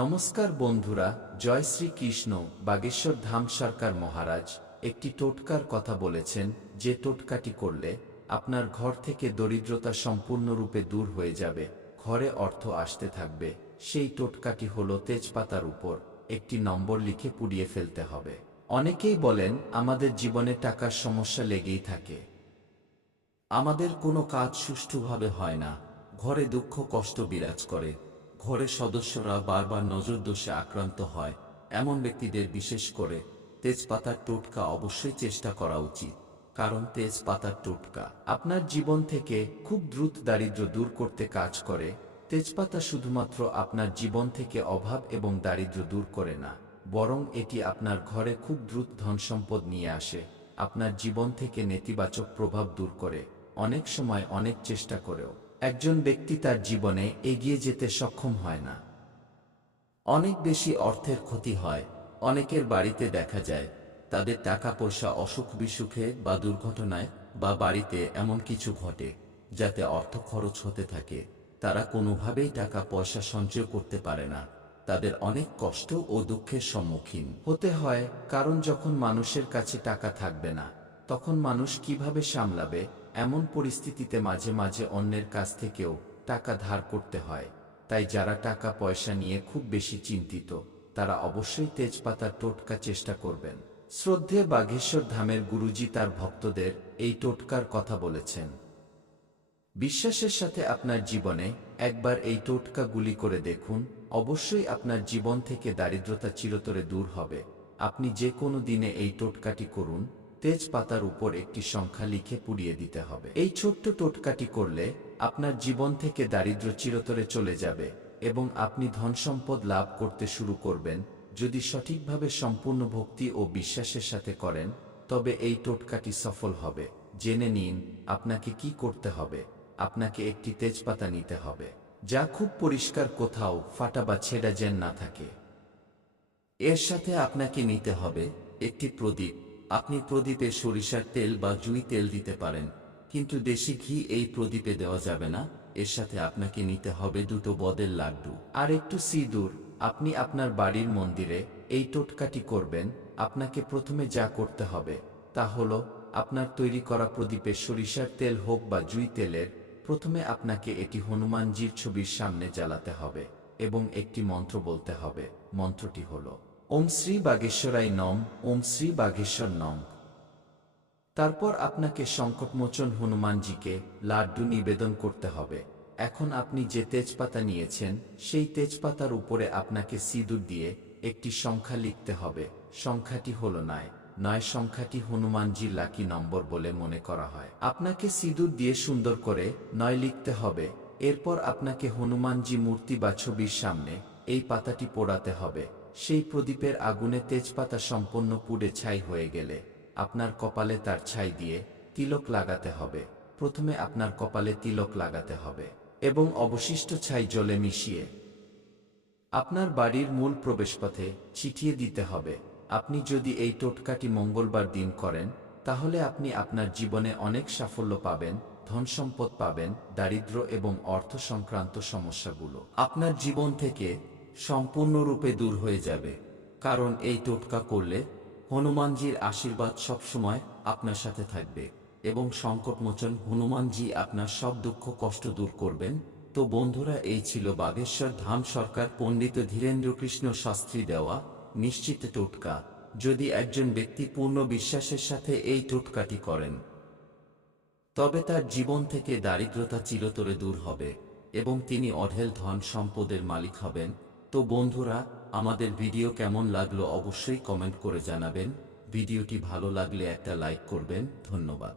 নমস্কার বন্ধুরা, জয় শ্রীকৃষ্ণ। বাগেশ্বর ধাম সরকার মহারাজ একটি টোটকার কথা বলেছেন, যে টোটকাটি করলে আপনার ঘর থেকে দরিদ্রতা সম্পূর্ণরূপে দূর হয়ে যাবে, ঘরে অর্থ আসতে থাকবে। সেই টোটকাটি হলো তেজপাতার উপর একটি নম্বর লিখে পুড়িয়ে ফেলতে হবে। অনেকেই বলেন আমাদের জীবনে টাকার সমস্যা লেগেই থাকে, আমাদের কোনো কাজ সুষ্ঠুভাবে হয় না, ঘরে দুঃখ কষ্ট বিরাজ করে, ঘরের সদস্যরা বারবার নজরদোষে আক্রান্ত হয়। এমন ব্যক্তিদের বিশেষ করে তেজপাতার টোটকা অবশ্যই চেষ্টা করা উচিত, কারণ তেজপাতার টোটকা আপনার জীবন থেকে খুব দ্রুত দারিদ্র্য দূর করতে কাজ করে। তেজপাতা শুধুমাত্র আপনার জীবন থেকে অভাব এবং দারিদ্র্য দূর করে না, বরং এটি আপনার ঘরে খুব দ্রুত ধনসম্পদ নিয়ে আসে, আপনার জীবন থেকে নেতিবাচক প্রভাব দূর করে। অনেক সময় অনেক চেষ্টা করেও একজন ব্যক্তি তার জীবনে এগিয়ে যেতে সক্ষম হয় না, অনেক বেশি অর্থের ক্ষতি হয়। অনেকের বাড়িতে দেখা যায় তাদের টাকা পয়সা অসুখ বিসুখে বা দুর্ঘটনায় বা বাড়িতে এমন কিছু ঘটে যাতে অর্থ খরচ হতে থাকে, তারা কোনোভাবেই টাকা পয়সা সঞ্চয় করতে পারে না, তাদের অনেক কষ্ট ও দুঃখের সম্মুখীন হতে হয়। কারণ যখন মানুষের কাছে টাকা থাকবে না, তখন মানুষ কিভাবে সামলাবে? এমন পরিস্থিতিতে মাঝে মাঝে অন্যের কাছ থেকেও টাকা ধার করতে হয়। তাই যারা টাকা পয়সা নিয়ে খুব বেশি চিন্তিত, তারা অবশ্যই তেজপাতার টোটকা চেষ্টা করবেন। শ্রদ্ধেয় বাগেশ্বর ধামের গুরুজি তার ভক্তদের এই টোটকার কথা বলেছেন। বিশ্বাসের সাথে আপনার জীবনে একবার এই টোটকাগুলি করে দেখুন, অবশ্যই আপনার জীবন থেকে দারিদ্রতা চিরতরে দূর হবে। আপনি যে কোনো দিনে এই টোটকাটি করুন, তেজপাতার উপর একটি সংখ্যা লিখে পুড়িয়ে দিতে হবে। এই ছোট্ট টোটকাটি করলে আপনার জীবন থেকে দারিদ্র্য চিরতরে চলে যাবে এবং আপনি ধনসম্পদ লাভ করতে শুরু করবেন। যদি সঠিকভাবে সম্পূর্ণ ভক্তি ও বিশ্বাসের সাথে করেন, তবে এই টোটকাটি সফল হবে। জেনে নিন আপনাকে কি করতে হবে। আপনাকে একটি তেজপাতা নিতে হবে, যা খুব পরিষ্কার, কোথাও ফাটা বা ছেঁড়া যেন না থাকে। এর সাথে আপনাকে নিতে হবে একটি প্রদীপ। আপনি প্রদীপে সরিষার তেল বা জুই তেল দিতে পারেন, কিন্তু দেশি ঘি এই প্রদীপে দেওয়া যাবে না। এর সাথে আপনাকে নিতে হবে দুটো বদের লাড্ডু আর একটু সিঁদুর। আপনি আপনার বাড়ির মন্দিরে এই টোটকাটি করবেন। আপনাকে প্রথমে যা করতে হবে তা হলো, আপনার তৈরি করা প্রদীপে সরিষার তেল হোক বা জুই তেলের, প্রথমে আপনাকে এটি হনুমানজির ছবির সামনে জ্বালাতে হবে এবং একটি মন্ত্র বলতে হবে। মন্ত্রটি হল ওম শ্রী বাগেশ্বরায় নম, ওম শ্রী বাগেশ্বর নম। তারপর আপনাকে সংকটমোচন হনুমানজিকে লাড্ডু নিবেদন করতে হবে। এখন আপনি যে তেজপাতা নিয়েছেন, সেই তেজপাতার উপরে আপনাকে সিঁদুর দিয়ে একটি সংখ্যা লিখতে হবে। সংখ্যাটি হল 9। 9 সংখ্যাটি হনুমানজির লাকি নম্বর বলে মনে করা হয়। আপনাকে সিঁদুর দিয়ে সুন্দর করে 9 লিখতে হবে। এরপর আপনাকে হনুমানজি মূর্তি বা ছবির সামনে এই পাতাটি পোড়াতে হবে। সেই প্রদীপের আগুনে তেজপাতা সম্পূর্ণ পুড়ে ছাই হয়ে গেলে আপনার কপালে তার ছাই দিয়ে তিলক লাগাতে হবে। প্রথমে আপনার কপালে তিলক লাগাতে হবে এবং অবশিষ্ট ছাই জলে মিশিয়ে আপনার বাড়ির মূল প্রবেশপথে ছিটিয়ে দিতে হবে। আপনি যদি এই টোটকাটি মঙ্গলবার দিন করেন, তাহলে আপনি আপনার জীবনে অনেক সাফল্য পাবেন, ধনসম্পদ পাবেন, দারিদ্র্য এবং অর্থ সংক্রান্ত সমস্যাগুলো আপনার জীবন থেকে সম্পূর্ণরূপে দূর হয়ে যাবে। কারণ এই টোটকা করলে হনুমানজির আশীর্বাদ সবসময় আপনার সাথে থাকবে এবং সংকটমোচন হনুমানজি আপনার সব দুঃখ কষ্ট দূর করবেন। তো বন্ধুরা, এই ছিল বাগেশ্বর ধাম সরকার পণ্ডিত ধীরেন্দ্রকৃষ্ণ শাস্ত্রী দেওয়া নিশ্চিত টোটকা। যদি একজন ব্যক্তি পূর্ণ বিশ্বাসের সাথে এই টোটকাটি করেন, তবে তার জীবন থেকে দারিদ্রতা চিরতরে দূর হবে এবং তিনি অঢেল ধন সম্পদের মালিক হবেন। তো বন্ধুরা, আমাদের ভিডিও কেমন লাগলো অবশ্যই কমেন্ট করে জানাবেন। ভিডিওটি ভালো লাগলে একটা লাইক করবেন। ধন্যবাদ।